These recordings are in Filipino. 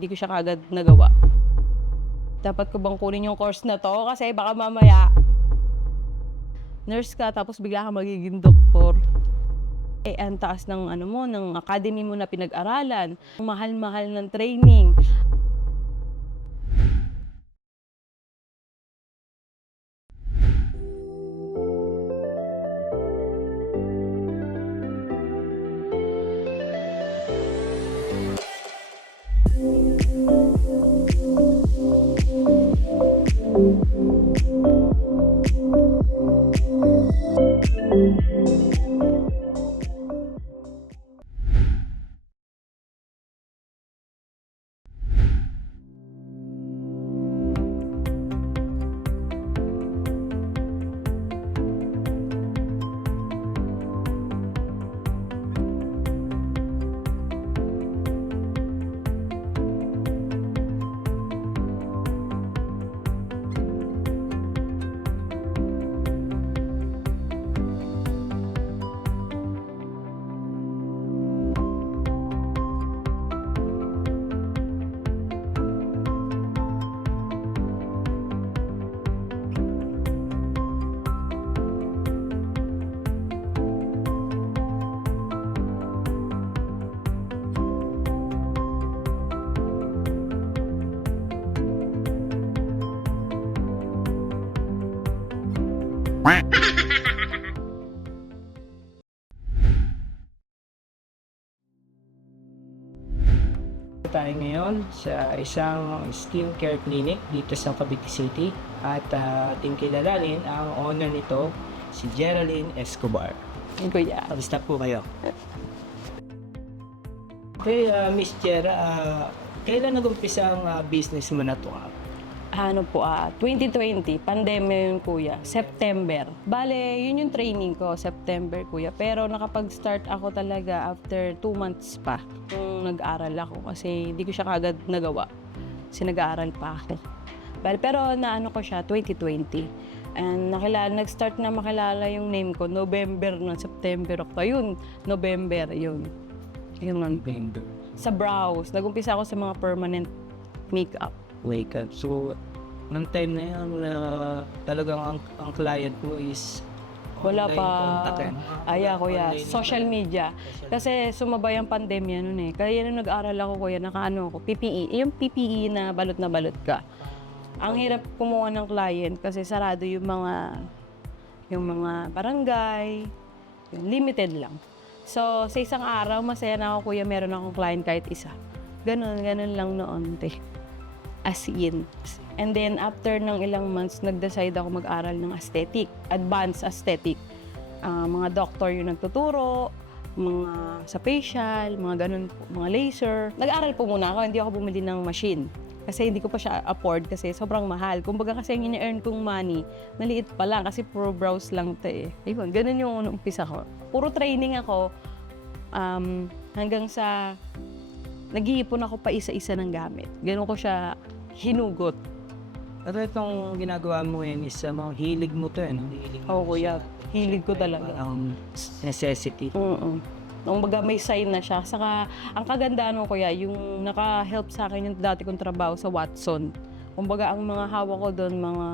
hindi ko siya kaagad nagawa. Dapat ko bang kunin yung course na to? Kasi baka mamaya nurse ka tapos bigla ka magiging doktor. Eh, ang taas ng ano mo, ng academy mo na pinag-aralan. Mahal-mahal ng training. Tayo ngayon sa isang skincare clinic dito sa Cavite City at ating kilalanin ang owner nito, si Geraldine Escobar. Yun kuya. Kamusta po kayo? Okay, Miss Gera, kailan nag-umpisa ang business mo na to? Ano po, 2020, pandemya yun kuya, September. Bale, yun yung training ko, September kuya. Pero nakapag-start ako talaga after 2 months pa. Nung nag-aral ako kasi hindi ko siya kaagad nagawa. Kasi nag-aaral pa ako. Bale, pero naano ko siya, 2020. And nag-start na makilala yung name ko, November na, September, October. Yun, November, yun. Yun lang. Sa brows, nag-umpisa ako sa mga permanent makeup. Wake up. So, nung time na yan, talagang ang client mo is Wala online pa. contact, eh. Kuya. Online Social media. Kasi sumabay ang pandemya nun eh. Kaya nung nag-aral ako, kuya, nakaano ako, PPE. Yung PPE na balot ka. Ang hirap kumuha ng client kasi sarado yung mga barangay. Yung limited lang. So, sa isang araw, masaya na ako, kuya, meron akong client kahit isa. Ganun lang noon, te. As in. And then, after ng ilang months, nag-decide ako mag-aral ng aesthetic, advanced aesthetic. Mga doctor yung nagtuturo, mga sa facial, mga ganun po, mga laser. Nag-aral po muna ako, hindi ako bumili ng machine. Kasi hindi ko pa siya afford kasi sobrang mahal. Kumbaga kasi yung ina-earn kong money, maliit pa lang kasi puro browse lang ito eh. Ayun, ganun yung umpisa ko. Puro training ako hanggang sa nag-iipon ako pa isa-isa ng gamit. Ganun ko siya hinugot. Pero itong ginagawa mo yan is mga hilig mo to, no? Oo, kuya. Hilig ko talaga. Necessity. Nung baga may sign na siya. Saka, ang kagandaan mo, kuya, yung naka-help sa akin yung dati kong trabaho sa Watson. Kumbaga, ang mga hawak ko doon, mga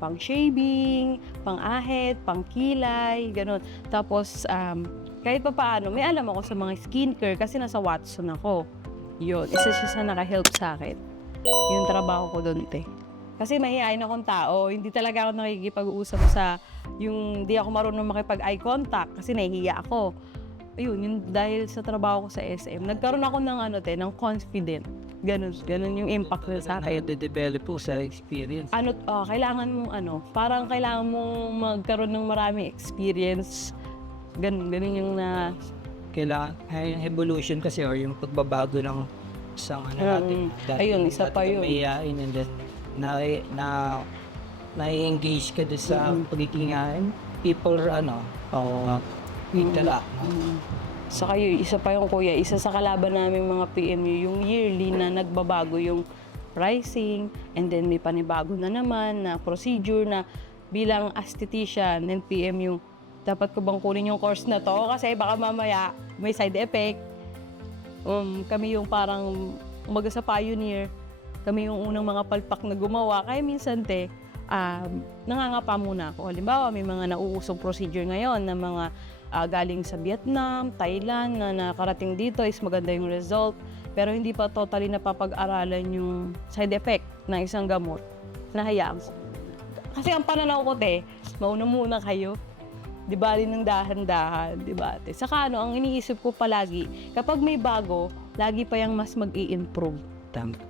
pang shaving, pang ahit, pang kilay, gano'n. Tapos, kahit pa paano, may alam ako sa mga skincare kasi nasa Watson ako. Yun, isa siya sa naka-help sa akin. Yung trabaho ko doon, te. Kasi mahihain akong tao, hindi talaga ako nakikipag-uusap sa yung hindi ako marunong makipag-eye contact kasi nahihiya ako. Ayun, yun dahil sa trabaho ko sa SM, nagkaroon ako ng ng confident. Ganun yung impact nila sa akin. Na-develop po sa experience. Kailangan mong parang kailangan mong magkaroon ng maraming experience. Ganun yung na... Kailangan, yung evolution kasi or yung pagbabago ng isang natin. Ayun, isa pa yun. Mayayain and then na-engage ka doon sa pagiging people interact. Saka yun, isa pa yung kuya, isa sa kalaban namin mga PMU, yung yearly na nagbabago yung pricing and then may panibago na naman na procedure na bilang esthetician and PMU, dapat ko bang kunin yung course na to? Kasi baka mamaya may side effect. Kami yung parang, umaga sa pioneer, kami yung unang mga palpak na gumawa. Kaya minsan, nangangapa muna ako. Halimbawa, may mga nauusong procedure ngayon na mga galing sa Vietnam, Thailand, na nakarating dito is maganda yung result. Pero hindi pa totally napapag-aralan yung side effect ng isang gamot. Nahayaan ko. Kasi ang pananaw ko, mauna muna kayo. Di ba, ng dahan-dahan, di ba, ate? Saka ang iniisip ko palagi, kapag may bago, lagi pa yung mas mag-i-improve.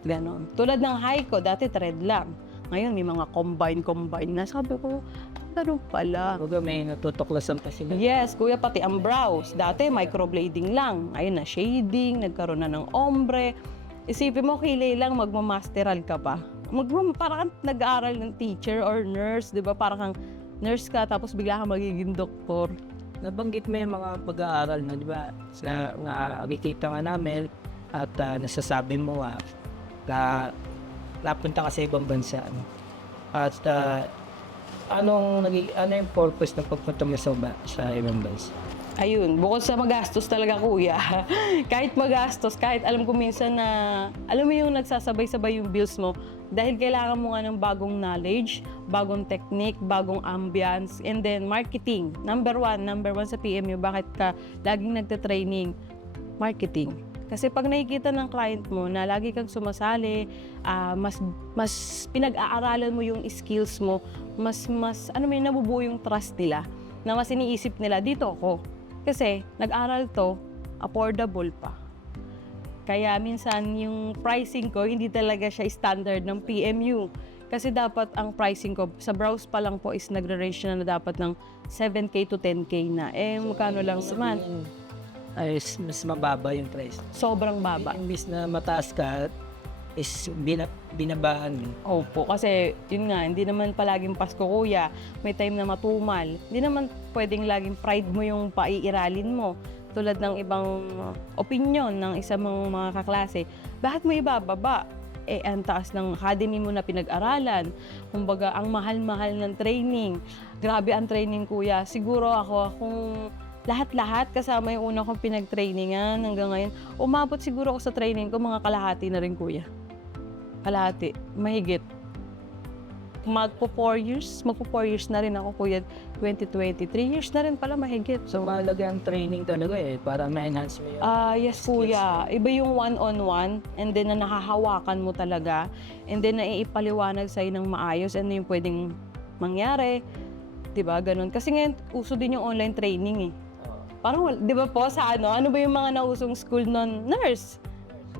Ganon. Tulad ng high ko, dati thread lang. Ngayon, may mga combine na. Sabi ko, ganun pala. Huwag may natutuklasan pa sila. Yes, kuya, pati ang brows. Dati, microblading lang. Ayun na, shading, nagkaroon na ng ombre. Isipin mo, kilay lang, magmamasteral ka pa. Parang nag-aaral ng teacher or nurse, di ba? Parang kang nurse ka, tapos bigla kang magiging doktor. Nabanggit mo yung mga pag-aaral, no, di ba? Nakikita nga namin at nasasabi mo na napunta ka sa ibang bansa. No? At ano yung purpose ng pagpunta mo sa ibang bansa? Ayun, bukod sa magastos talaga, kuya. Kahit magastos, kahit alam ko minsan na, alam mo yung nagsasabay-sabay yung bills mo, dahil kailangan mo nga ng bagong knowledge, bagong technique, bagong ambience, and then marketing. Number one sa PMU, bakit ka laging nagte-training? Marketing. Kasi pag nakikita ng client mo na lagi kang sumasali, mas pinag-aaralan mo yung skills mo, mas nabubuo yung trust nila, na mas iniisip nila, dito ako. Kasi nag-aral to, affordable pa. Kaya minsan yung pricing ko, hindi talaga siya standard ng PMU. Kasi dapat ang pricing ko, sa browse pa lang po is nagre-range na dapat ng 7K to 10K na. Magkano lang naman? Ay, mas mababa yung price. Sobrang baba. Imbis na mataas ka, is binabahan mo. Opo, kasi yun nga, hindi naman palaging Pasko, kuya. May time na matumal. Hindi naman pwedeng laging pride mo yung paiiralin mo. Tulad ng ibang opinion ng isang mga kaklase. Bakit mo ibababa? Ang taas ng academy mo na pinag-aralan. Kumbaga, ang mahal-mahal ng training. Grabe ang training, kuya. Siguro kung lahat-lahat kasama yung una kong pinag-trainingan hanggang ngayon, umabot siguro ako sa training ko, mga kalahati na rin, kuya. Kalahati. Mahigit. Magpo 4 years na rin ako, kuya. 2020. 3 years na rin pala, mahigit. So, mahalaga ang training talaga para ma-enhance mo yung yes, kuya. Iba yung one-on-one, and then na nahahawakan mo talaga, and then naiipaliwanag sa'yo ng maayos, and yung pwedeng mangyari. Diba? Ganun. Kasi ngayon, uso din yung online training Parang, di ba po, sa ano ba yung mga nausong school non nurse?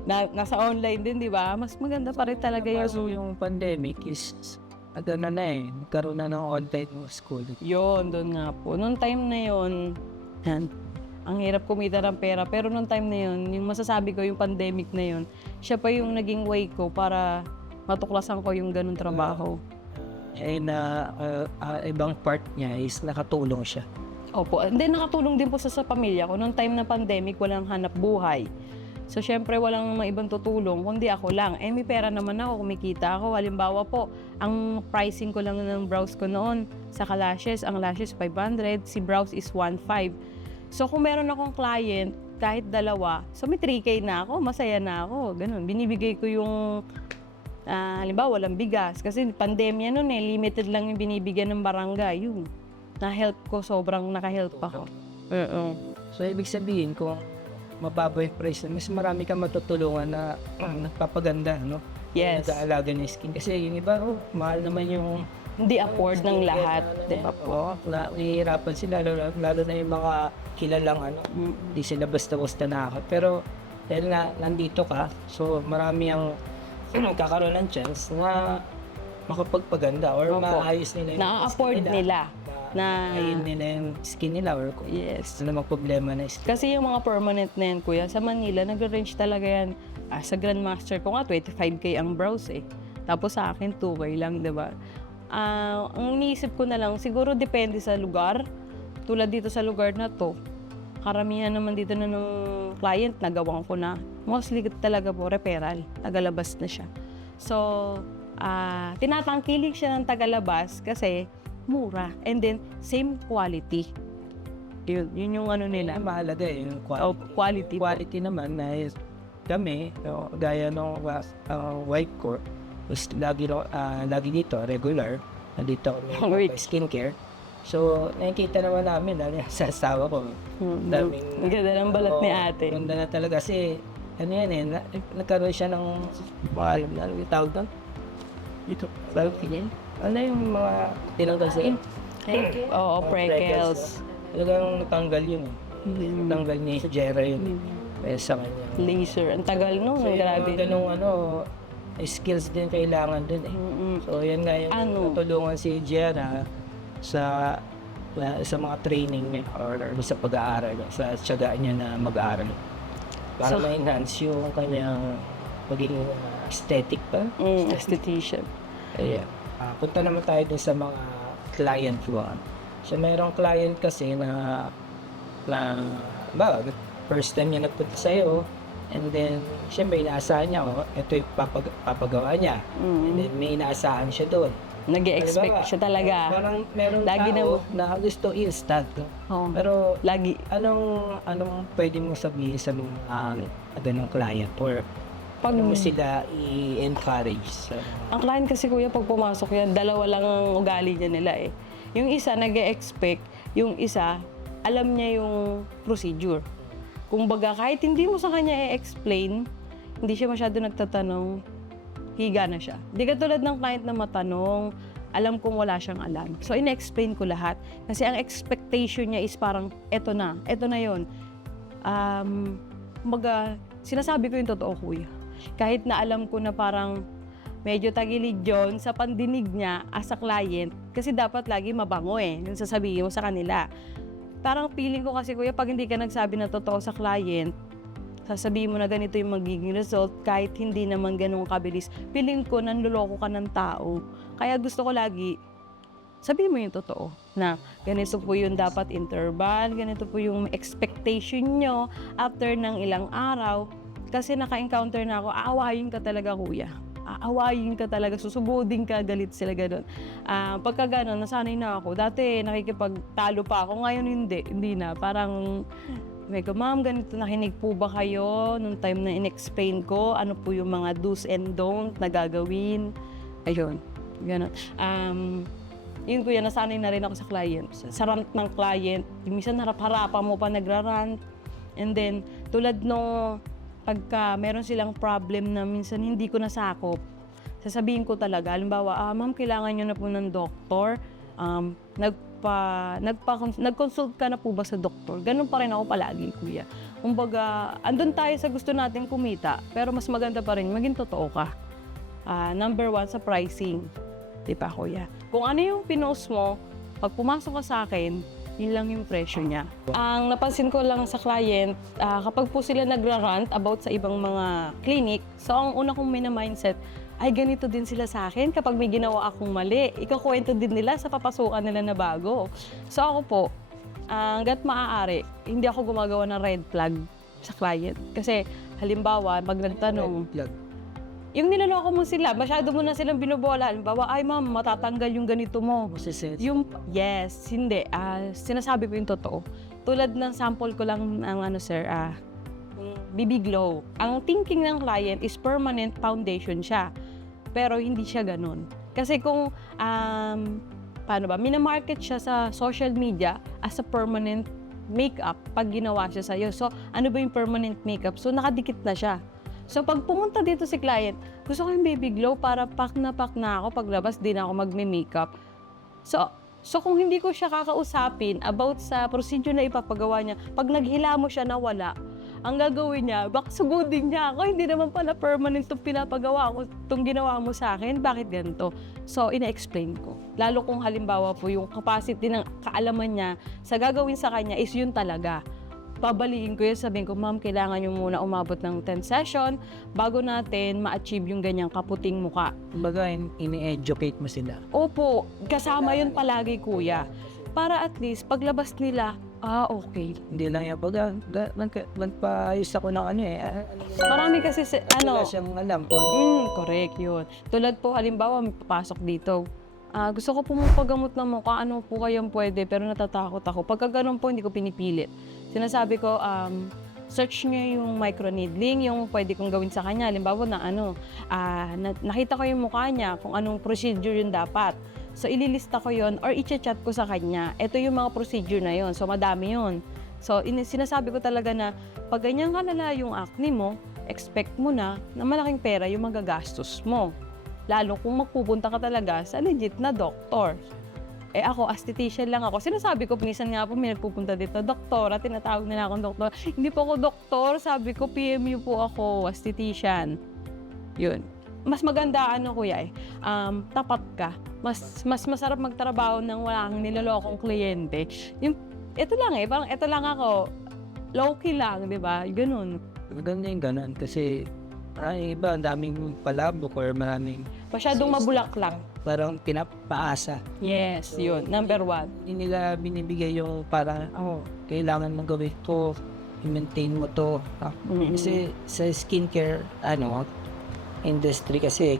Nasa online din, di ba? Mas maganda pa rin talaga yung pandemic is nagkaroon na ng online school. Yun, doon nga po. Noong time na yun, ang hirap kumita ng pera. Pero noong time na yun, yung masasabi ko, yung pandemic na yun, siya pa yung naging way ko para matuklasan ko yung ganun trabaho. Ibang part niya is nakatulong siya. Opo. And then nakatulong din po sa pamilya ko. Noong time na pandemic, walang hanap buhay. So, syempre, walang mga ibang tutulong, kundi ako lang. May pera naman ako, kumikita ako. Halimbawa po, ang pricing ko lang ng brows ko noon, sa lashes, ang lashes 500, si brows is 1.5. So, kung meron akong client, kahit dalawa, so may 3K na ako, masaya na ako. Ganun. Binibigay ko yung, halimbawa, walang bigas. Kasi pandemya noon limited lang yung binibigyan ng barangay. Yun. Na-help ko, sobrang naka-help ako. So, ibig sabihin, kung mababa yung price, mas marami kang matutulungan na nagpapaganda, no? Yes. Nag-aalaga ng skin. Kasi yung iba, mahal naman yung... Hindi afford ng lahat, di ba po? Nahihirapan sila, lalo na yung mga kilalang, hindi sila basta-basta nakakot. Pero, dahil nandito ka, so marami ang kakaroon ng chance na makapagpaganda or maayos nila yung na-afford nila. Ayun nila yung skin nila or yes. Namang problema na skin. Kasi yung mga permanent na yan, kuya, sa Manila, nag-range talaga yan. Sa Grandmaster ko nga, 25K ang brows Tapos sa akin, 2K lang, diba? Ang iniisip ko na lang, siguro depende sa lugar. Tulad dito sa lugar na to, karamihan naman dito na ng client, nagawang ko na. Mostly talaga po, referral. Tagalabas na siya. So, tinatangkilik siya ng tagalabas kasi mura. And then, same quality. Yun yung ano nila. Mahalaga yung Oh, quality. quality po. Quality naman na kami, gaya ng wife ko, lagi dito, regular, nandito kami Wait. skincare. So, nakikita naman namin, lalo sa asawa ko, daming... Ang ganda ng balat ni ate. Ganda na talaga kasi, ano yan eh, nagkaroon siya ng, ano yung tawag doon? Ito, ano yung mga tinanggal sa Oo, freckles. Talagang natanggal yun eh. Natanggal ni Jera yun eh. Kaya sa kanya. Laser. Ang tagal no, So, grabe. yung ganung skills din kailangan dun eh. So, yan nga yung natulungan si Jera sa mga training niya or sa pag-aaral, sa tiyagaan niya na mag-aaral. Para ma-enhance yung kanyang pagiging aesthetic pa. Esthetician. Kaya, punta naman tayo din sa mga client ko. So, mayroong client kasi na first time niya nagpunta sa'yo, and then, siyempre, inaasahan niya, ito yung papagawa niya. And then, may inaasahan siya doon. Nag-expect siya talaga. Parang meron Lagi tao na gusto instant. Oo. Pero, Lagi. anong pwede mong sabihin sa mga ganong client? Or, Pag, mo sila i-encourage? ang client kasi kuya, pag pumasok yan, dalawa lang ang ugali niya nila eh. Yung isa, nag-expect. Yung isa, alam niya yung procedure. Kumbaga, kahit hindi mo sa kanya i-explain, hindi siya masyado nagtatanong, higa na siya. Di katulad ng client na matanong, alam kong wala siyang alam. So, in-explain ko lahat. Kasi ang expectation niya is parang, eto na yun. Kumbaga, sinasabi ko yung totoo, kuya. Kahit na alam ko na parang medyo tagilid yun sa pandinig niya as a client, kasi dapat lagi mabango yung sasabihin mo sa kanila. Parang feeling ko kasi, kuya, pag hindi ka nagsabi na totoo sa client, sasabihin mo na ganito yung magiging result kahit hindi naman ganun kabilis. Feeling ko nanloloko ka ng tao. Kaya gusto ko lagi, sabihin mo yung totoo na ganito po yung dapat interval, ganito po yung expectation nyo after ng ilang araw. Kasi naka-encounter na ako, aawayin ka talaga, kuya. Aawayin ka talaga, susubudin ka, galit sila gano'n. Pagka gano'n, nasanay na ako. Dati nakikipagtalo pa ako, ngayon hindi na. Parang, ma'am, ganito, nakinig po ba kayo nung time na in-explain ko? Ano po yung mga do's and don't na gagawin? Ayun, gano'n. Yun kuya, nasanay na rin ako sa client. Sa rant ng client, minsan harap-harapan mo pa nagrarant. And then, tulad no, pagka meron silang problem na minsan hindi ko nasakop, sasabihin ko talaga, halimbawa, ma'am, kailangan nyo na po ng doktor, nag-consult ka na po ba sa doktor? Ganun pa rin ako palagi, kuya. Kumbaga, andun tayo sa gusto natin kumita, pero mas maganda pa rin, maging totoo ka. Number 1 sa pricing. Di ba, kuya? Kung ano yung pinost mo, pag pumasok ka sa akin, yun lang yung presyo niya. Ang napansin ko lang sa client, kapag po sila nagra-rant about sa ibang mga clinic, so ang una kong mindset, ay ganito din sila sa akin kapag may ginawa akong mali. Ikakwento din nila sa papasukan nila na bago. So ako po, hanggat maaari, hindi ako gumagawa ng red flag sa client. Kasi halimbawa, pag nagtanong, yung niloloko mo sila, masyado mo na silang binubola. Halimbawa, ay ma'am, matatanggal yung ganito mo. Yung, yes, hindi. Sinasabi ko yung totoo. Tulad ng sample ko lang ng BB Glow. Ang thinking ng client is permanent foundation siya. Pero hindi siya ganun. Kasi kung, minamarket siya sa social media as a permanent makeup pag ginawa siya sa'yo. So, ano ba yung permanent makeup? So, nakadikit na siya. So, pag pumunta dito si client, gusto ko yung baby glow para pak na ako. Paglabas, di na ako magme-makeup. So, kung hindi ko siya kakausapin about sa procedure na ipapagawa niya, pag naghila mo siya na wala, ang gagawin niya, baka sugudin niya ako. Hindi naman pala permanent itong pinapagawa ko, itong ginawa mo sa akin. Bakit ganito? So, ina-explain ko. Lalo kung halimbawa po yung capacity ng kaalaman niya sa gagawin sa kanya is yun talaga. Pabaliin ko yun, sabihin ko, ma'am, kailangan nyo muna umabot ng 10 session bago natin ma-achieve yung ganyang kaputing muka. Kumbaga, ini-educate mo sila. Opo, kasama yun palagi, kuya. Para at least, paglabas nila, okay. Hindi lang yan. Baga, nagpaayos ako ng Marami kasi, wala siyang alam. correct yun. Tulad po, halimbawa, may papasok dito. Gusto ko po magpagamot ng mukha, ano po kayang pwede, pero natatakot ako. Pagka ganun po, hindi ko pinipilit. Sinasabi ko, search niyo yung microneedling, yung pwede kong gawin sa kanya. Halimbawa na nakita ko yung mukha niya, kung anong procedure yung dapat. So, ililista ko yon or i-chat ko sa kanya. Ito yung mga procedure na yon. So, madami yon. So, sinasabi ko talaga na pag ganyan kalala yung acne mo, expect mo na malaking pera yung magagastos mo. Lalo kung magpupunta ka talaga sa legit na doktor. Ako, aesthetician lang ako. Sinasabi ko, minsan nga po may nagpupunta dito, doktora, tinatawag nila akong doktor. Hindi po ako doktor, sabi ko, PMU po ako, aesthetician. Yun. Mas maganda, kuya tapat ka. Mas masarap magtrabaho nang wala kang nilolokong kliyente. Ito lang parang ito lang ako, low-key lang, di ba? Ganun. Maganda yung ganun kasi iba, ang daming palabok or maraming Masyadong mabulak lang. parang pinapaasa. Yes, yun. Number 1. Hindi nila binibigay yung parang, kailangan mong gawin to, i-maintain mo to. Kasi sa skincare, industry kasi,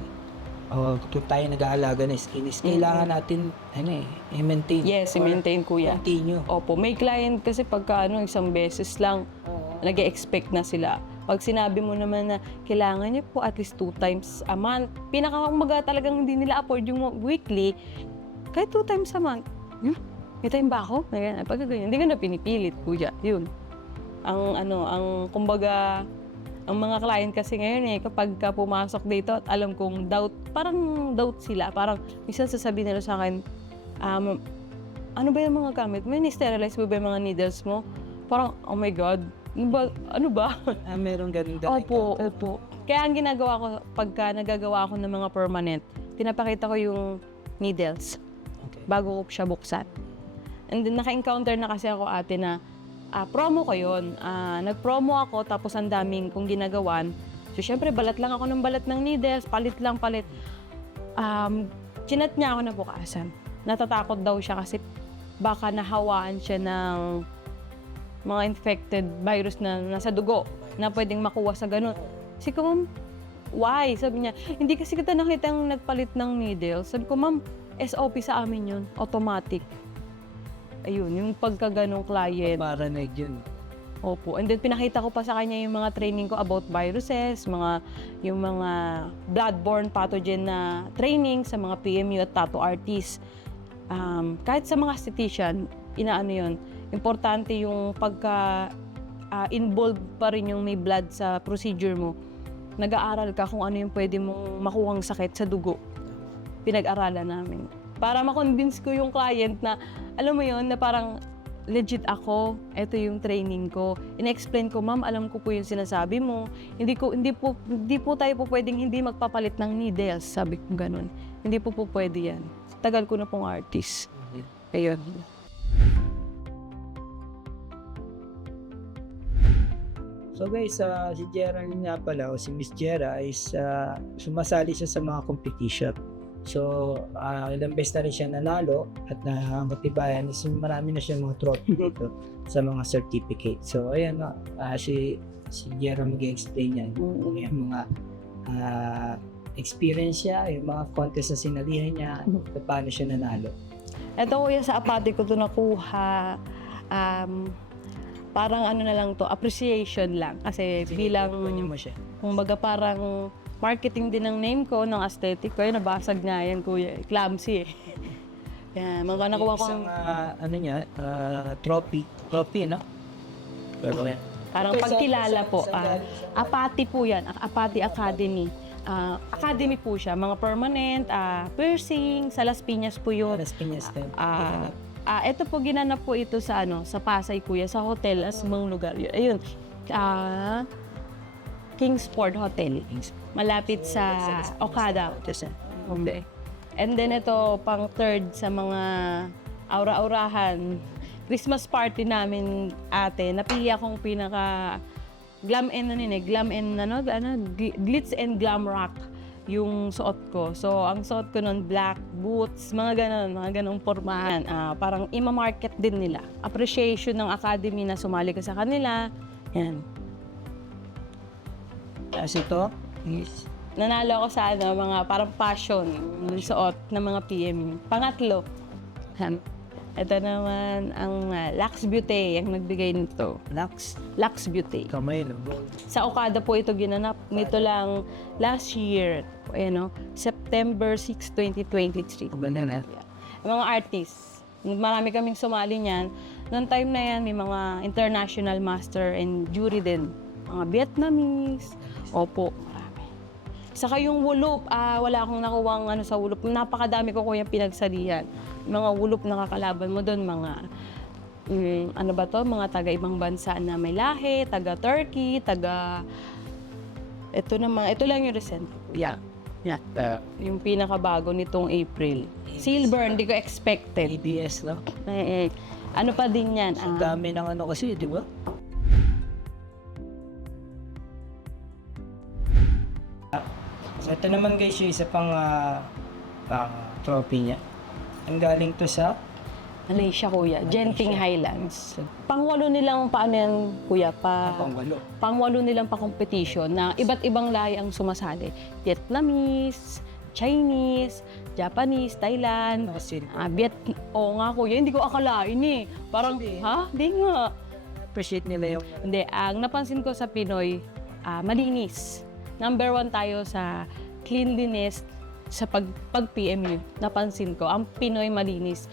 kung tayo nag-aalaga ng skin, is kailangan natin, i-maintain. Yes, or i-maintain kuya. Continue. Opo, may client kasi pagka isang beses lang, nag-expect na sila. Pag sinabi mo naman na kailangan niya po at least 2 times a month, pinakamaga talagang hindi nila afford yung weekly, kahit 2 times a month. May time ba ako? Pag ganyan, hindi ka na pinipilit, kuya. Yun. Kumbaga, ang mga client kasi ngayon kapag pumasok dito at alam kong parang doubt sila. Parang, minsan sasabihin nila sa akin, ano ba yung mga gamit mo? Ni-sterilize mo ba yung mga needles mo? Parang, oh my God, ano ba? Meron ganun Opo. Kaya ang ginagawa ko, pagka nagagawa ako ng mga permanent, pinapakita ko yung needles bago ko siya buksan. And then, naka-encounter na kasi ako ate na promo ko yun. Nag-promo ako, tapos ang daming kong ginagawan. So, syempre, balat lang ako ng balat ng needles, palit. Chinat niya ako na bukasan. Natatakot daw siya kasi baka nahawaan siya ng mga infected virus na nasa dugo na pwedeng makuha sa ganun. Sabi ko, ma'am, why? Sabi niya, hindi kasi kita nakita yung nagpalit ng needles. Sabi ko, ma'am, SOP sa amin yun, automatic. Ayun, yung pagkaganong client. Paranoid yun. Opo. And then pinakita ko pa sa kanya yung mga training ko about viruses, yung mga bloodborne pathogen na training sa mga PMU at tattoo artists. Kahit sa mga esthetician, yun, importante yung pagka-involved pa rin yung may blood sa procedure mo. Nag-aaral ka kung ano yung pwede mong makuhang sakit sa dugo. Pinag-aralan namin. Para ma-convince ko yung client na, alam mo yun, na parang legit ako, ito yung training ko. In-explain ko, ma'am, alam ko po yung sinasabi mo. Hindi po tayo po pwedeng hindi magpapalit ng needles. Sabi ko ganun. Hindi po pwede yan. Tagal ko na pong artist. Ayun. So guys, si Geraldine nga pala, o si Miss Gera, is sumasali siya sa mga competition. So, ilang beses na rin siya nanalo at matibayan is marami na siya mga trophy dito sa mga certificate. So, ayan nga, si Gera mag-explain yan. Yung mga experience niya, yung mga contest na sinalihan niya, at paano siya nanalo. Ito kuya, sa apate ko ito nakuha. Parang na lang to, appreciation lang. Kasi bilang, mo siya. kumbaga parang marketing din ng name ko, ng aesthetic ko. Nabasag na yan, kuya. Clumsy Yan, mga nakuha ko. Isang, trophy, no? Pero, Parang pagkilala po. Apati po yan, Apati Academy. Academy po siya, mga permanent, piercing, sa Las Piñas po yun. Las Piñas din. Ito po, ginanap po ito sa sa Pasay, kuya, sa hotel, as mga lugar yun. Ayun, Kingsport Hotel. Malapit sa Okada. Okay. And then ito, pang third sa mga aura-aurahan. Christmas party namin, ate, napili akong pinaka glitz and glam rock yung suot ko. So, ang suot ko nun, black boots, mga ganong pormahan. Parang ima-market din nila. Appreciation ng academy na sumali ka sa kanila. Yan. As ito is nanalo ako sa mga parang passion, suot ng mga PMU. Pangatlo, ito naman ang Lux Beauty, ang nagbigay nito. Lux Beauty. Kamay na bro. Sa Okada po ito ginanap. Nito lang last year, September 6, 2023. Ganda na. Mga artists, marami kaming sumali niyan. Noong time na yan, may mga international master and jury din. Mga Vietnamese. Opo, marami. Saka yung wulup, wala akong nakuwang sa wulup. Napakadami ko kuyang pinagsalihan. Mga wulup na kakalaban mo doon, mga mga taga-ibang bansa na may lahi, taga-Turkey, ito lang yung recent. Yeah. Yung pinakabago nitong April. Silver, hindi ko expected. ABS, no? Ano pa din yan? Ang dami ng kasi, di ba? So, ito naman guys, yung isa pang trophy niya. Ang galing to sa Malaysia, kuya. Genting Highlands. Pangwalo nilang paano yan, kuya? pangwalo. Pangwalo nilang pa-competition na iba't ibang lahi ang sumasali. Vietnamese, Chinese, Japanese, Thailand, Oo nga, kuya. Hindi ko akalain eh. Parang, Di nga. Appreciate nila yung Hindi. Ang napansin ko sa Pinoy, malinis. Number 1 tayo sa cleanliness sa pag-PMU. Napansin ko, ang Pinoy malinis.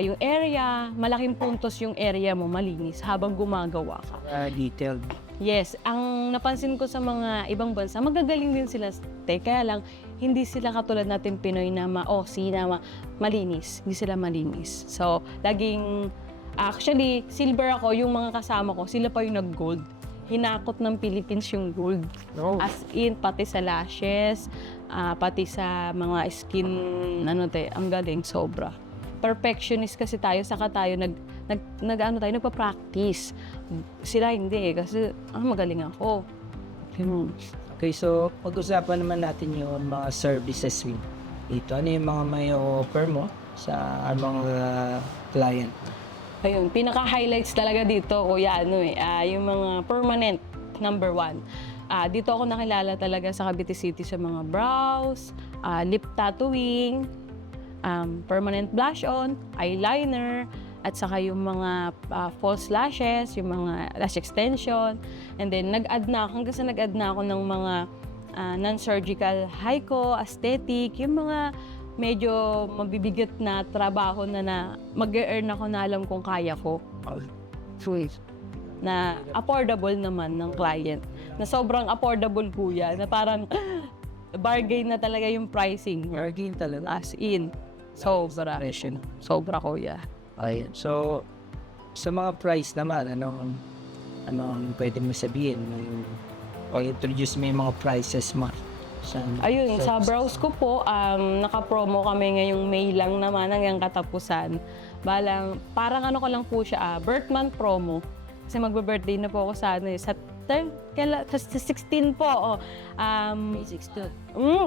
Yung area, malaking puntos yung area mo malinis habang gumagawa ka. detailed. Yes, ang napansin ko sa mga ibang bansa, magagaling din sila. Kaya lang, hindi sila katulad natin Pinoy na malinis. Hindi sila malinis. So, actually, silver ako, yung mga kasama ko, sila pa yung nag-gold. Hinakot ng Philippines yung gold. No. As in, pati sa lashes, pati sa mga skin, ang galing, sobra. Perfectionist kasi tayo, saka tayo nagpa-practice. Sila hindi kasi, magaling ako. Okay, so pag-usapan naman natin yung mga services dito. Ano yung mga may offer mo sa mga client? Ayun, pinaka-highlights talaga dito, kuya, yung mga permanent, number 1. Dito ako nakilala talaga sa Cavite City sa mga brows, lip tattooing, permanent blush on, eyeliner, at saka yung mga false lashes, yung mga lash extension. And then, hanggang sa nag-add na ako ng mga non-surgical hyco, aesthetic, yung mga medyo mabibigat na trabaho na mag-earn ako na alam kung kaya ko. Sweet. Na affordable naman ng client. Na sobrang affordable, kuya. Na parang bargain na talaga yung pricing. Bargain talaga. As in. Sobra. Sobra, kuya. Ayun. So, sa mga price naman, anong pwede mo sabihin? O introduce mo yung mga prices mo. Ayun, sa browse ko po, naka-promo kami ngayong May lang naman hanggang katapusan. Parang ko lang po siya, birth month promo. Kasi magbe-birthday na po ako sa 16 po. May 16.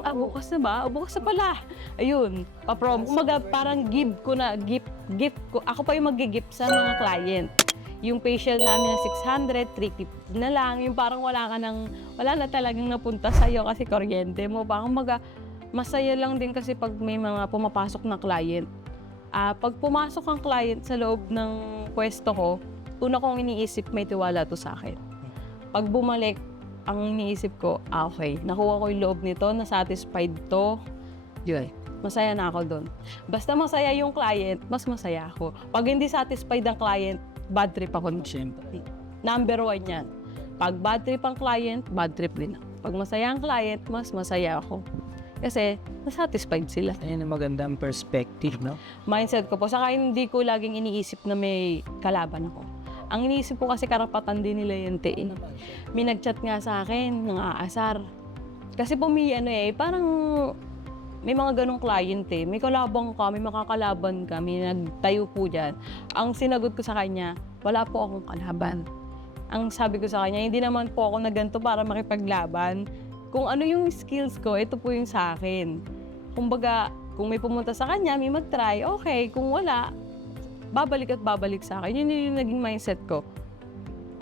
Bukas na ba? Bukas na pala. Ayun, pa-promo. Parang gift ko. Ako pa yung mag-gift sa mga client. Yung facial namin na 600, 350 na lang. Yung parang wala na talagang napunta sa'yo kasi kuryente mo. Parang masaya lang din kasi pag may mga pumapasok na client. Pag pumasok ang client sa loob ng pwesto ko, una kong iniisip, may tiwala to sa akin. Pag bumalik, ang iniisip ko, okay, nakuha ko yung loob nito, na-satisfied to. Yun. Masaya na ako doon. Basta masaya yung client, mas masaya ako. Pag hindi satisfied ang client, bad trip ako. Siyempre. Number 1 yan. Pag bad trip ang client, bad trip din ako. Pag masaya ang client, mas masaya ako. Kasi, nasatisfied sila. Ayun ang magandang perspective, no? Mindset ko po. Saka hindi ko laging iniisip na may kalaban ako. Ang iniisip ko kasi karapatan din nila yun, May nag-chat nga sa akin, ng aasar. Kasi po parang may mga ganong client May kalabang ka, may makakalaban ka, may nagtayo po dyan. Ang sinagot ko sa kanya, wala po akong kalaban. Ang sabi ko sa kanya, hindi naman po ako na ganito para makipaglaban. Kung ano yung skills ko, ito po yung sa akin. Kumbaga, kung may pumunta sa kanya, may mag-try, okay. Kung wala, babalik at babalik sa akin. Yun yung naging mindset ko.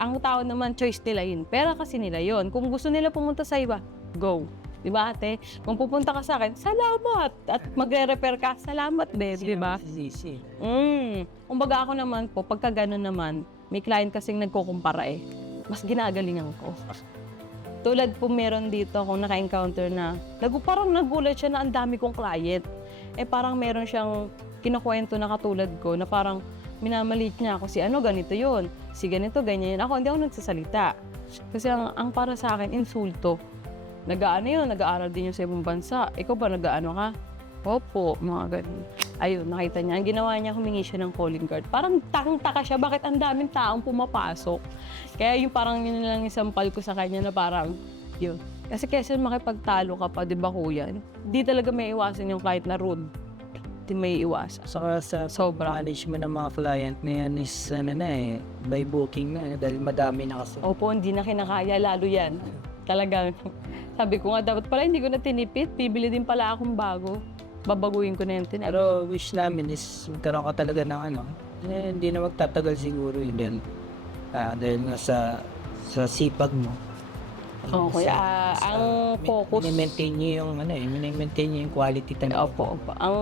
Ang tao naman, choice nila yun. Pera kasi nila yun. Kung gusto nila pumunta sa iba, go. Di ba ate? Kung pupunta ka sa akin, salamat! At magre-repair ka, salamat din, di ba? Easy. Kumbaga ako naman po, pagka gano'n naman, may client kasing nagkukumpara eh. Mas ginagalingan ko. Tulad po meron dito kung naka-encounter na, parang nagulat siya na ang dami kong client. Eh parang meron siyang kinukwento na katulad ko na parang minamalit niya ako si ano, ganito yun. Si ganito, ganyan yun. Ako, hindi ako nagsasalita. Kasi ang para sa akin, insulto. Nag-aano yun, nag-aaral din yun sa ibang bansa. Ikaw ba nag-aano ka? Opo, mga ganun. Ayun, nakita niya. Ang ginawa niya, humingi siya ng calling card. Parang takang-taka siya, bakit ang daming taong pumapasok? Kaya yung parang yun lang isampal ko sa kanya na parang, yun. Kasi kesa makipagtalo ka pa, di ba kuya? Di talaga may iwasan yung client na rude. Di may iwasan. Saka sa Sobra. management ng mga client na yan is by booking na dahil madami na kasi. Opo, hindi na kinakaya, lalo yan. Talagang, sabi ko nga, dapat pala hindi ko na tinipid. Bibili din pala akong bago. Babaguhin ko na yung tinipid. Pero wish namin is magkaroon ka talaga ng hindi na magtatagal siguro yun dahil nga sa sipag mo. Okay, ang focus. Mini-maintain niyo yung mini-maintain niyo yung quality talaga. Opo. Ang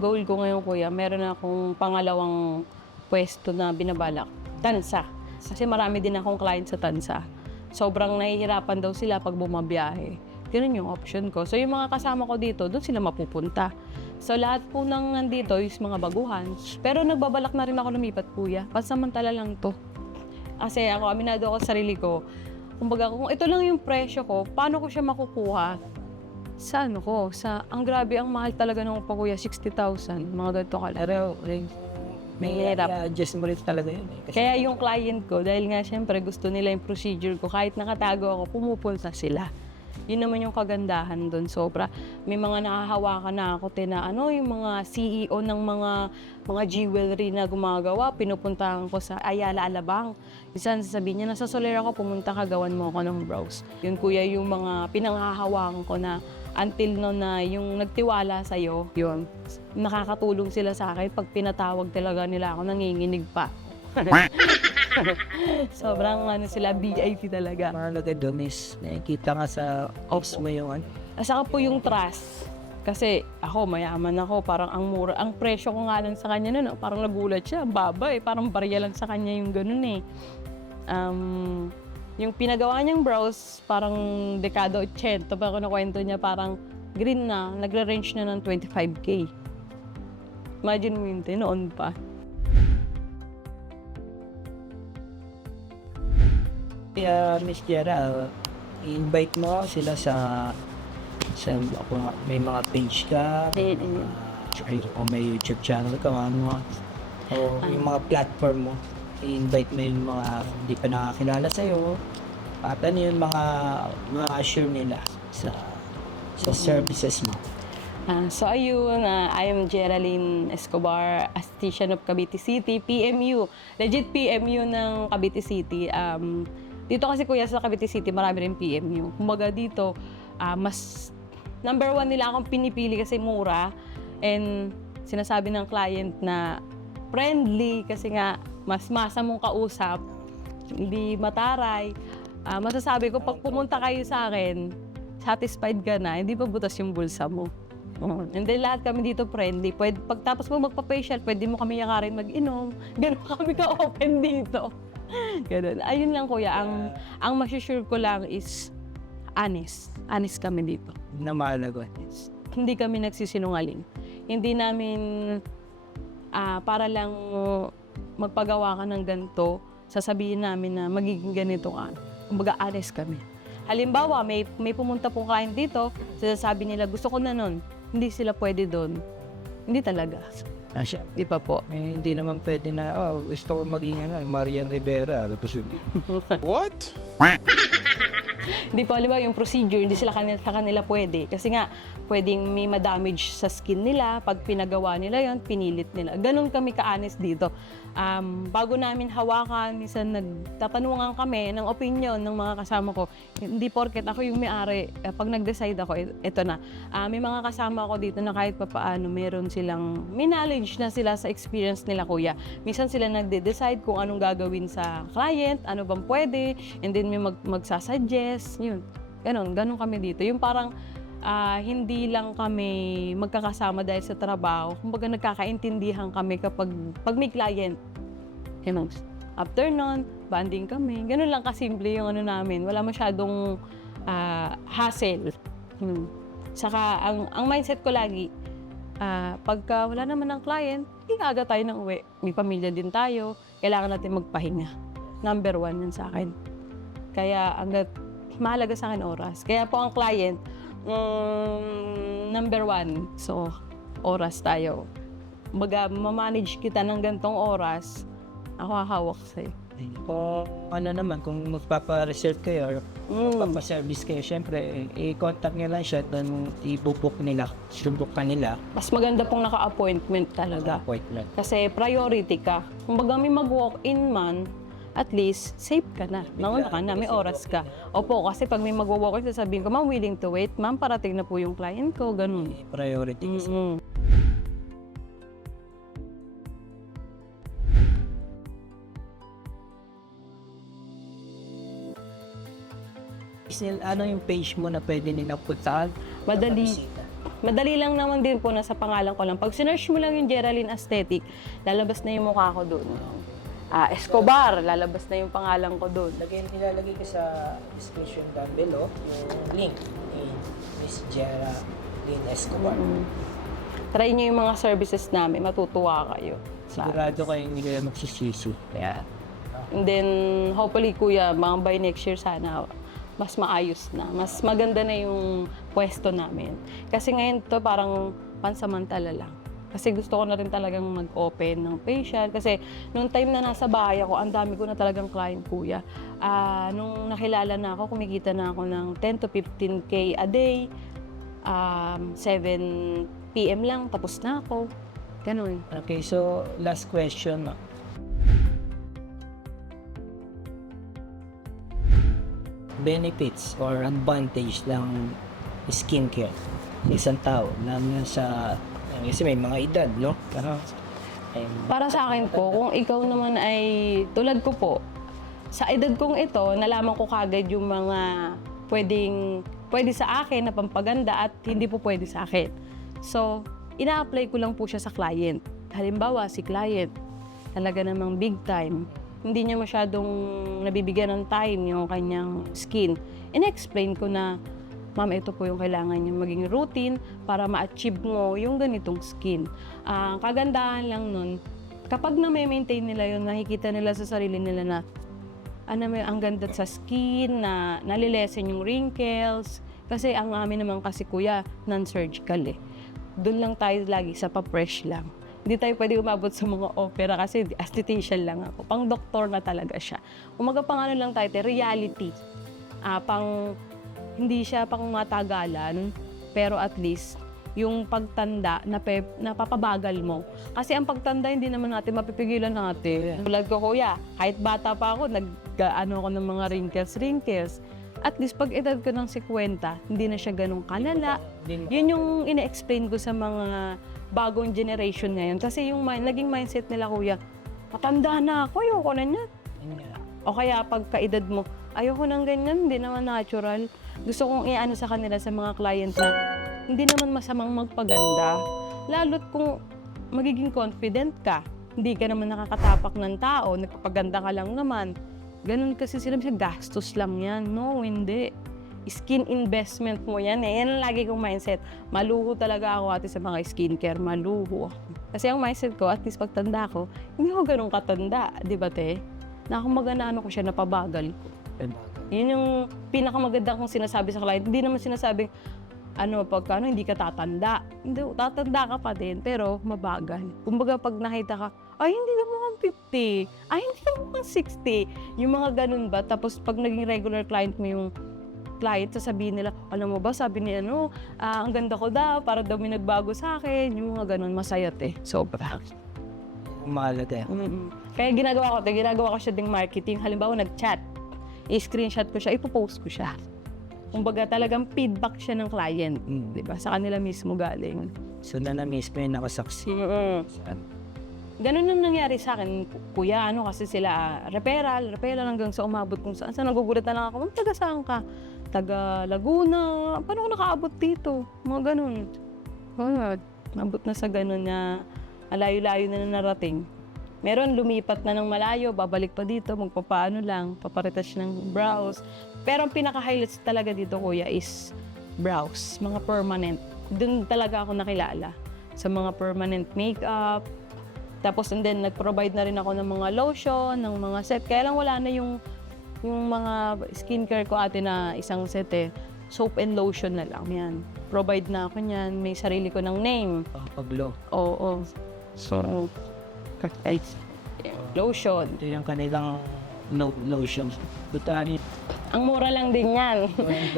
goal ko ngayon, kuya, meron akong pangalawang pwesto na binabalak. Tansa. Kasi marami din akong client sa Tansa. Sobrang nahihirapan daw sila pag bumabiyahe. Ganun yung option ko. So yung mga kasama ko dito, doon sila mapupunta. So lahat po ng nandito is mga baguhan. Pero nagbabalak na rin ako lumipat, kuya. Pansamantala lang to. Kasi ako, aminado ako sa sarili ko. Kumbaga, kung ito lang yung presyo ko, paano ko siya makukuha? Sa ang grabe, ang mahal talaga ng upa, kuya, 60,000. Mga ganito ka lang. Pero may Mahirap. adjust mo rin talaga yun. Kasi Kaya yung client ko, dahil nga siyempre gusto nila yung procedure ko, kahit nakatago ako, pumupunta sila. Yun naman yung kagandahan doon, sobra. May mga nakahawakan na ako, yung mga CEO ng mga jewelry na gumagawa, pinupuntahan ko sa Ayala, Alabang. Minsan sasabihin niya, nasa Soler ako, pumunta ka, gawan mo ako ng brows. Yun, kuya, yung mga pinanghahawakan ko na until no na yung nagtiwala sa'yo, yun, nakakatulong sila sa akin. Pag pinatawag talaga nila ako, nanginginig pa. Sobrang sila, VIP talaga. mahalaga doon is nakikita nga sa ops mo yung Saka po yung trust. Kasi ako, mayaman ako, parang ang mura. Ang presyo ko nga lang sa kanya nun, parang nagulat siya, ang baba parang barya lang sa kanya yung ganun eh. Yung pinagawa niyang brows, parang dekada 80, pa ako nakwento niya, parang green na, nagre-range na ng 25K. Imagine mo yun, noon pa. Kaya Miss Jera, i-invite mo sila sa may mga page ka, o may YouTube channel ka, o yung mga platform mo, i-invite mo yung mga hindi pa nakakilala sa'yo, at yung mga assure nila sa services mo. So ayun, I am Geraldine Escobar, Aesthetician of Cavite City, PMU. Legit PMU ng Cavite City. Dito kasi kuya sa Cavite City, marami rin PMU. Kumbaga dito, mas number 1 nila akong pinipili kasi mura. And sinasabi ng client na friendly kasi nga mas masa mong kausap, hindi mataray. Masasabi ko, pag pumunta kayo sa akin, satisfied ka na, hindi pa butas yung bulsa mo. And then lahat kami dito friendly. Pagtapos mo magpa-facial, pwede mo kami yakarin mag-inom. Ganun kami ka-open dito. Ganun. Ayun lang kuya, ang masusure ko lang is honest. Honest kami dito. Na mahalaga. Hindi kami nagsisinungaling. Hindi namin para lang magpagawa ka ng ganito, sasabihin namin na magiging ganito ka. Kumbaga honest kami. Halimbawa, may pumunta pong client dito, sasabi nila, gusto ko na nun. Hindi sila pwede doon. Hindi talaga. Siya. Di pa po. Hindi naman pwede na, gusto ko maging Marian Rivera. What? Hindi po, alam yung procedure, hindi sila sa kanila pwede. Kasi nga, pwedeng may ma-damage sa skin nila. Pag pinagawa nila yon, pinilit nila. Ganon kami ka-honest dito. Bago namin hawakan, minsan nagtatanungan kami ng opinion ng mga kasama ko. Hindi porket ako yung may-ari. Pag nag-decide ako, ito na. May mga kasama ako dito na kahit papaano, meron silang, may knowledge na sila sa experience nila, kuya. Minsan sila nagde-decide kung anong gagawin sa client, ano bang pwede, and then may magsasuggest, yun. Ganon kami dito. Yung parang, hindi lang kami magkakasama dahil sa trabaho. Kumbaga nagkakaintindihan kami pag may client. Yun, after nun, banding kami. Ganun lang kasimple yung ano namin. Wala masyadong hassle. Saka ang mindset ko lagi, pagka wala naman ng client, aga tayo ng uwi. May pamilya din tayo. Kailangan natin magpahinga. Number 1 yun sa akin. Kaya mahalaga sa akin oras. Kaya po ang client, number 1. So, oras tayo. Mamanage kita ng gantong oras, ako hahawak sa'yo. Kung ano naman, kung magpapa-reserve kayo or magpapa-service kayo, syempre, i-contact nyo lang siya, doon i-book nila, subok ka nila. Mas maganda pong naka-appointment talaga. Appointment. Kasi priority ka. Kung baga may mag-walk-in man, at least, safe ka na. Nauna ka na, may oras ka. Opo, kasi pag may mag-walk-in, sasabihin ko, ma'am, willing to wait. Ma'am, parating na po yung client ko. Ganun. Priority kasi. Ano yung page mo na pwede nilang puntahan? Madali lang naman din po, nasa pangalan ko lang. Pag sinearch mo lang yung Geraldine Aesthetic, lalabas na yung mukha ko doon. Escobar, lalabas na yung pangalan ko doon. Ilalagay ko sa description down below yung link ni Miss Geraldine Escobar. Try nyo yung mga services namin, matutuwa kayo. Sigurado kayo hindi kayo magsisisi. Yeah. And then, hopefully, kuya, mga by next year sana, mas maayos na. Mas maganda na yung pwesto namin. Kasi ngayon to parang pansamantala lang. Kasi gusto ko na rin talagang mag-open ng facial. Kasi nung time na nasa bahay ako, ang dami ko na talagang client, kuya. Nung nakilala na ako, kumikita na ako ng 10 to 15K a day. 7 PM lang, tapos na ako. Ganun. Okay, so last question. Benefits or advantage ng skincare sa isang tao, lalo sa kasi may mga edad, no? Para sa akin po, kung ikaw naman ay tulad ko po, sa edad kong ito, nalaman ko kagad yung mga pwede sa akin na pampaganda at hindi po pwede sa akin. So, ina-apply ko lang po siya sa client. Halimbawa, si client, talaga namang big time, hindi niya masyadong nabibigyan ng time yung kanyang skin. In-explain ko na, ma'am, ito po yung kailangan niyo maging routine para ma-achieve mo yung ganitong skin. Ang kagandahan lang nun, kapag na-maintain nila yun, nakikita nila sa sarili nila na ang ganda sa skin, na nalilesen yung wrinkles. Kasi ang amin naman kasi, kuya, non-surgical eh. Doon lang tayo lagi sa pa-fresh lang. Hindi tayo pwede umabot sa mga opera kasi aesthetician lang ako. Pang doktor na talaga siya. Umaga pang ano lang tayo, reality. Hindi siya pang matagalan, pero at least yung pagtanda napapabagal mo. Kasi ang pagtanda hindi naman natin mapipigilan natin. Tulad ko, kuya, kahit bata pa ako, nag-ano ako ng mga wrinkles. At least pag edad ko ng 50, hindi na siya ganun kalala. Yun yung ina-explain ko sa mga bagong generation ngayon. Kasi yung naging mindset nila, kuya, matanda na ako, ayoko na niyan. O kaya pagka-edad mo, ayoko nang ganyan, hindi naman natural. Gusto kong i-ano sa kanila, sa mga client na hindi naman masamang magpaganda. Lalo't kung magiging confident ka, hindi ka naman nakakatapak ng tao, nagpapaganda ka lang naman. Ganun kasi sila, gastos lang yan. No, hindi. Skin investment mo yan eh. Yan ang lagi kong mindset. Maluho talaga ako ate sa mga skincare. Maluho ako. Kasi ang mindset ko, at least pagtanda ko, hindi ako ganun katanda. Di ba, te? Na kung ko siya, napabagal ko. Yun yung pinakamaganda kong sinasabi sa client. Hindi naman sinasabing, hindi ka tatanda. Hindi, tatanda ka pa din, pero mabagal. Kumbaga, pag nakita ka, ay, hindi ka mukhang 50. Ay, hindi ka mukhang 60. Yung mga ganun ba? Tapos, pag naging regular client mo yung client, sasabihin nila, alam mo ba, sabi niya, ang ganda ko daw, para daw may nagbago sa akin. Yung mga ganun, masaya, te. Sobra. Mahalaga. Kaya ginagawa ko siya ding marketing. Halimbawa, nag-chat. I-screenshot ko siya, ipopost ko siya. Kumbaga talagang feedback siya ng client. Diba? Sa kanila mismo galing. So na mismo yung nakasaksi. Ganun ang nangyari sa akin, kuya, kasi sila referral hanggang sa umabot kung saan. Nagugulat na lang ako, taga saan ka? taga Laguna. Paano ako nakaabot dito? Mga ganun. Nabot na sa ganun na alayo-layo na narating. Meron lumipat na ng malayo, babalik pa dito, magpapaano lang, paparetouch ng brows. Pero ang pinaka-highlights talaga dito, kuya, is brows, mga permanent. Doon talaga ako nakilala sa mga permanent makeup. Tapos and then nag-provide na rin ako ng mga lotion, ng mga set. Kaya lang wala na yung mga skincare ko ate na isang set eh. Soap and lotion na lang. Yan. Provide na ako niyan. May sarili ko ng name. Pag-glow. Oo. So, lotion. Ito yung kanilang lotion. Butani. Ang mura lang din yan.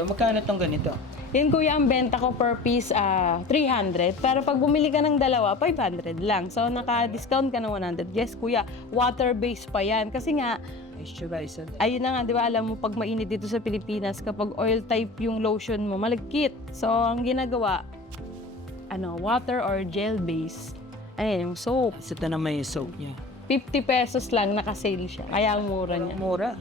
Magkano tong ganito? Yun kuya, ang benta ko per piece 300. Pero pag bumili ka ng dalawa, 500 lang. So naka-discount ka ng 100. Yes kuya, water-based pa yan. Kasi nga, Moisturizer. ayun na nga, di ba, alam mo, pag mainit dito sa Pilipinas, kapag oil type yung lotion mo, malagkit. So ang ginagawa, water or gel-based. Ayun, yung soap. Ito na may soap niya. 50 pesos lang, naka-sale siya. Kaya ang mura niya. Mura.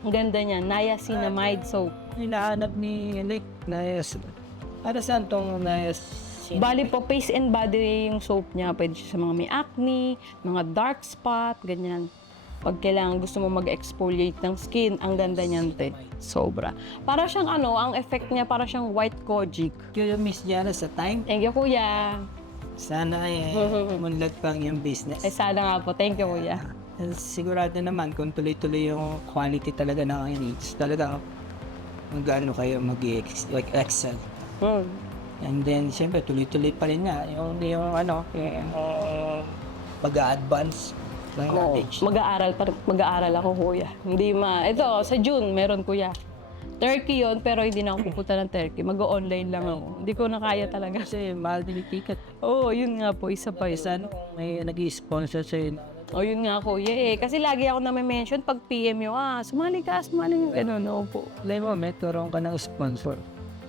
Ang ganda niya, niacinamide soap. Hinahanap ni Nick. Nias. Para saan tong Nias? Bali po, face and body yung soap niya. Pwede siya sa mga may acne, mga dark spot, ganyan. Pag kailangan gusto mo mag-exfoliate ng skin, ang ganda niyan, te. Sobra. Para siyang ang effect niya, para siyang white kojic. Yung Miss Jana sa time. Thank you, kuya. Sana munlad pang yung business. Ay, sana nga po. Thank you, kuya. Sigurado naman kung tuloy-tuloy yung quality talaga ng needs. Talaga magano kayo mag-excel. And then, siyempre, tuloy-tuloy pa rin nga. Yung pag-a-advance ng knowledge. Mag-aaral ako, kuya. Ito, sa June, meron kuya. Turkey yun, pero hindi na ako pupunta ng Turkey. Mag-online lang ako. Hindi ko na kaya talaga. Kasi mahal din yung ticket. Oo, yun nga po. Isa pa yun. Sana may nag-sponsor sa'yo. O yun nga kuya eh. Kasi lagi ako na-mention pag PM yung, sumali ka. Ano, no po. Alay mo, may turon ka ng sponsor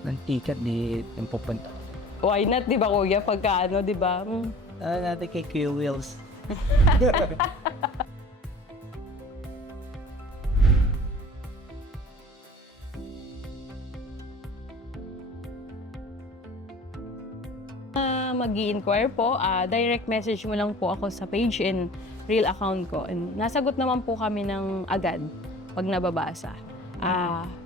ng ticket di yung pupunta. Why not, di ba kuya? Pagka di ba? Natin kay Q Wheels. Mag-i-inquire po, direct message mo lang po ako sa page and real account ko. And nasagot naman po kami ng agad pag nababasa.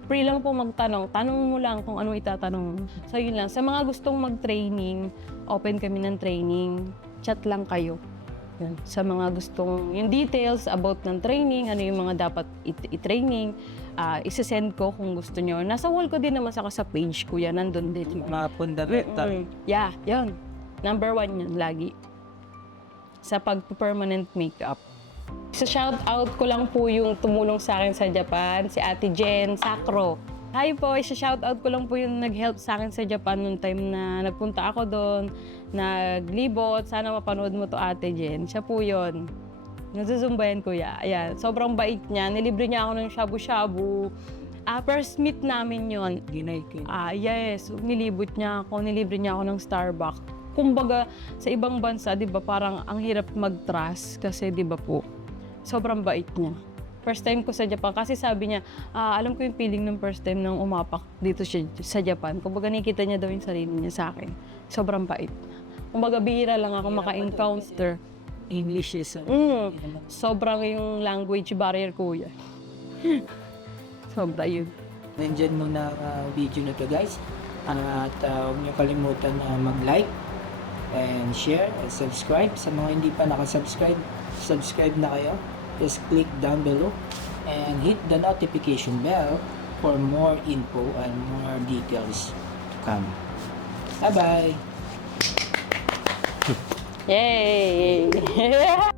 Free lang po magtanong. Tanong mo lang kung ano itatanong. So yun lang. Sa mga gustong mag-training, open kami ng training. Chat lang kayo. Yun. Sa mga gustong yung details about ng training, ano yung mga dapat i-training, isa-send ko kung gusto nyo. Nasa wall ko din naman sa page, kuya. Nandun din. Mga fundamental. Yeah, yun. Number 1 yun, lagi. Sa pag-permanent makeup. Sa shout-out ko lang po yung tumulong sa akin sa Japan, si Ate Jen Sacro. Hi po, isa-shoutout ko lang po yung nag-help sa akin sa Japan nung time na nagpunta ako doon, naglibot. Sana mapanood mo to, Ate Jen. Siya po yun. Nagsusumbayan kuya. Ayan, sobrang bait niya. Nilibre niya ako ng shabu-shabu. First meet namin yun. Ginay ko. Yes. Nilibot niya ako. Nilibre niya ako ng Starbucks. Kumbaga, sa ibang bansa, di ba, parang ang hirap mag-trust kasi, di ba po, sobrang bait niya. First time ko sa Japan, kasi sabi niya, alam ko yung feeling ng first time nang umapak dito siya sa Japan. Kumbaga, nakikita niya daw yung sarili niya sa akin. Sobrang bait. Kumbaga, bihira lang ako maka-encounter. English is Sobrang yung language barrier, kuya. Sobra yun. Nandyan muna video na to, guys. At huwag niyo kalimutan na mag-like and share and subscribe. Sa mga hindi pa nakasubscribe, subscribe na kayo. Just click down below and hit the notification bell for more info and more details to come. Bye-bye! Yay!